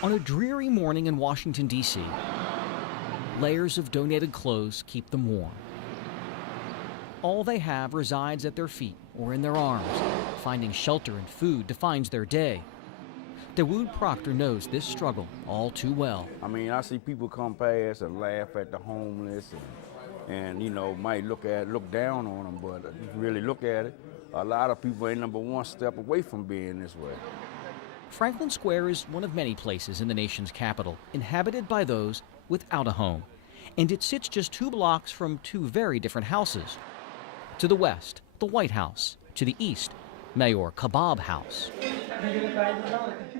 On a dreary morning in Washington, D.C., layers of donated clothes keep them warm. All they have resides at their feet or in their arms. Finding shelter and food defines their day. Dawood Proctor knows this struggle all too well. I mean, I see people come past and laugh at the homeless and you know, might look down on them, but if you really look at it, a lot of people ain't number one step away from being this way. Franklin Square is one of many places in the nation's capital inhabited by those without a home. And it sits just 2 blocks from 2 very different houses. To the west, the White House. To the east, Mayor Kebab House.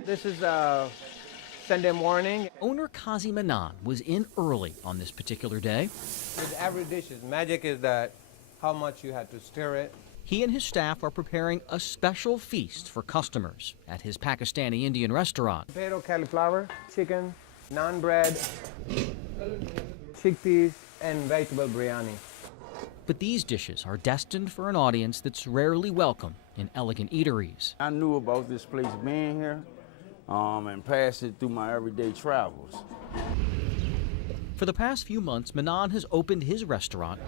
This is Sunday morning. Owner Kazi Manan was in early on this particular day. With every dish, magic is that how much you had to stir it. He and his staff are preparing a special feast for customers at his Pakistani Indian restaurant. Potato, cauliflower, chicken, naan bread, chickpeas, and vegetable biryani. But these dishes are destined for an audience that's rarely welcome in elegant eateries. I knew about this place being here and passed it through my everyday travels. For the past few months, Manan has opened his restaurant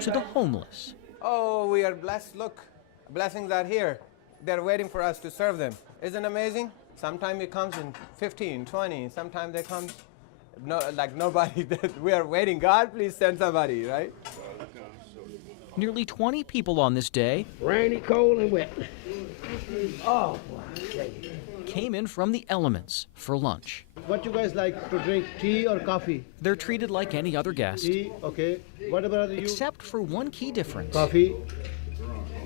to the homeless. Oh, we are blessed. Look, blessings are here. They're waiting for us to serve them. Isn't it amazing? Sometimes it comes in 15, 20. Sometimes they come like nobody. We are waiting. God, please send somebody, right? Nearly 20 people on this day, rainy, cold, and wet. Oh, came in from the elements for lunch. What you guys like to drink, tea or coffee? They're treated like any other guest. Tea, okay. What about you? Except for one key difference. Coffee.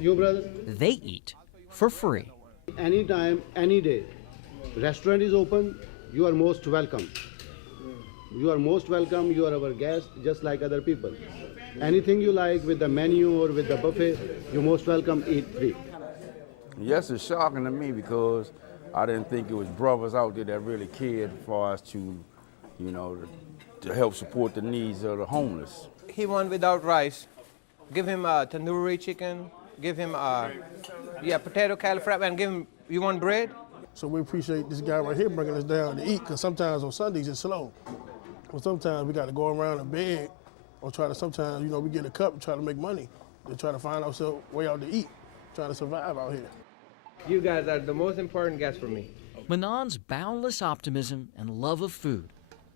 You, brother? They eat for free. Anytime, any day. Restaurant is open. You are most welcome. You are most welcome. You are our guest, just like other people. Anything you like with the menu or with the buffet, you're most welcome, eat free. Yes, it's shocking to me because I didn't think it was brothers out there that really cared for us to, you know, to help support the needs of the homeless. He went without rice. Give him a tandoori chicken. Give him potato, cauliflower, and give him, you want bread? So we appreciate this guy right here bringing us down to eat, because sometimes on Sundays it's slow. Well, sometimes we got to go around and beg, or sometimes, you know, we get a cup and try to make money, and try to find ourselves way out to eat, trying to survive out here. You guys are the most important guests for me. Manan's boundless optimism and love of food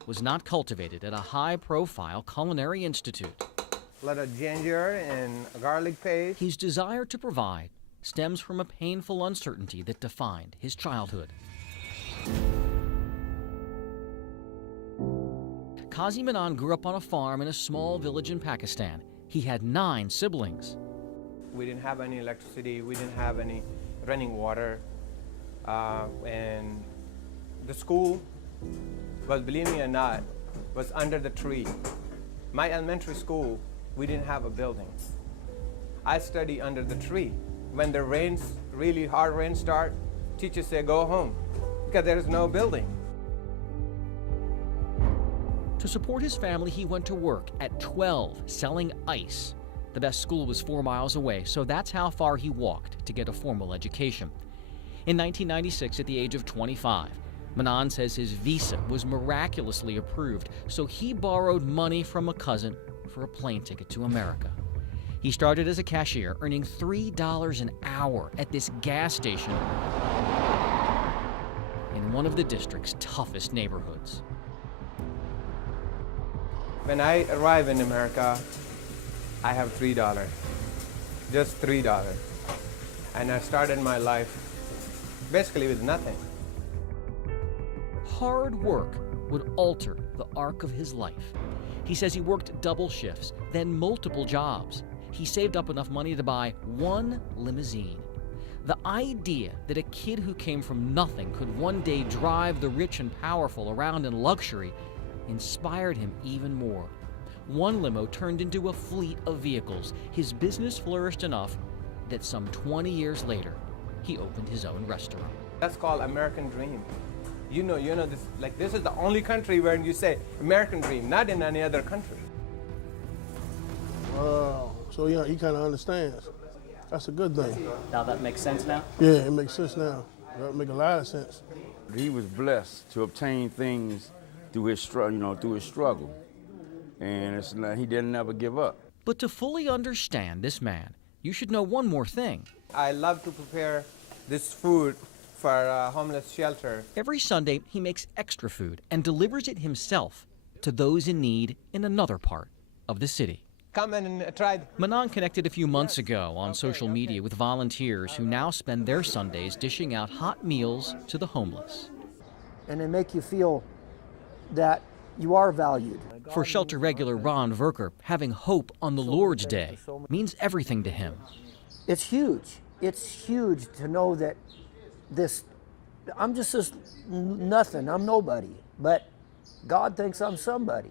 was not cultivated at a high-profile culinary institute. A lot of ginger and garlic paste. His desire to provide stems from a painful uncertainty that defined his childhood. Kazi Manan grew up on a farm in a small village in Pakistan. He had 9 siblings. We didn't have any electricity. We didn't have any running water. And the school was, believe me or not, was under the tree. My elementary school, we didn't have a building. I study under the tree. When the rains, really hard rains start, teachers say go home because there is no building. To support his family, he went to work at 12 selling ice. The best school was 4 miles away, so that's how far he walked to get a formal education. In 1996, at the age of 25, Manan says his visa was miraculously approved, so he borrowed money from a cousin for a plane ticket to America. He started as a cashier, earning $3 an hour at this gas station in one of the district's toughest neighborhoods. When I arrive in America, I have $3, just $3. And I started my life basically with nothing. Hard work would alter the arc of his life. He says he worked double shifts, then multiple jobs. He saved up enough money to buy 1 limousine. The idea that a kid who came from nothing could one day drive the rich and powerful around in luxury inspired him even more. 1 limo turned into a fleet of vehicles. His business flourished enough that some 20 years later, he opened his own restaurant. That's called American dream. You know this is the only country where you say American dream, not in any other country. Wow. So yeah, he kind of understands. That's a good thing. Now that makes sense now? Yeah, it makes sense now. That make a lot of sense. He was blessed to obtain things through his struggle, and it's like he didn't ever give up. But to fully understand this man, you should know one more thing. I love to prepare this food for a homeless shelter. Every Sunday, he makes extra food and delivers it himself to those in need in another part of the city. Come and try. Manan connected a few months ago on social media with volunteers who now spend their Sundays dishing out hot meals to the homeless. And they make you feel that you are valued. For shelter regular Ron Verker, having hope on the Lord's Day means everything to him. It's huge. It's huge to know that I'm just this nothing, I'm nobody, but God thinks I'm somebody.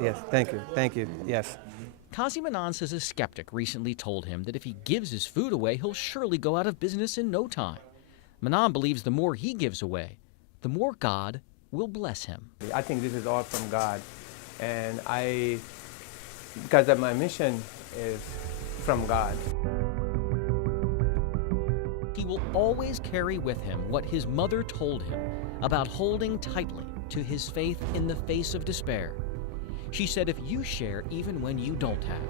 Yes, thank you, yes. Kazi Manan says a skeptic recently told him that if he gives his food away, he'll surely go out of business in no time. Manan believes the more he gives away, the more God will bless him. I think this is all from God, and because of my mission is from God. He will always carry with him what his mother told him about holding tightly to his faith in the face of despair. She said, if you share even when you don't have,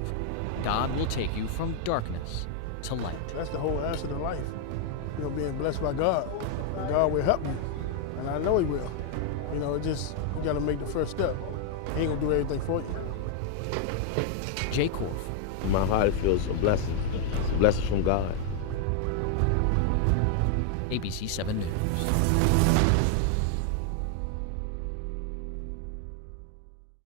God will take you from darkness to light. That's the whole answer to life. You know, being blessed by God. And God will help you, and I know He will. You know, you got to make the first step. He ain't gonna do everything for you. Jay Korf. In my heart, it feels a blessing. It's a blessing from God. ABC 7 News.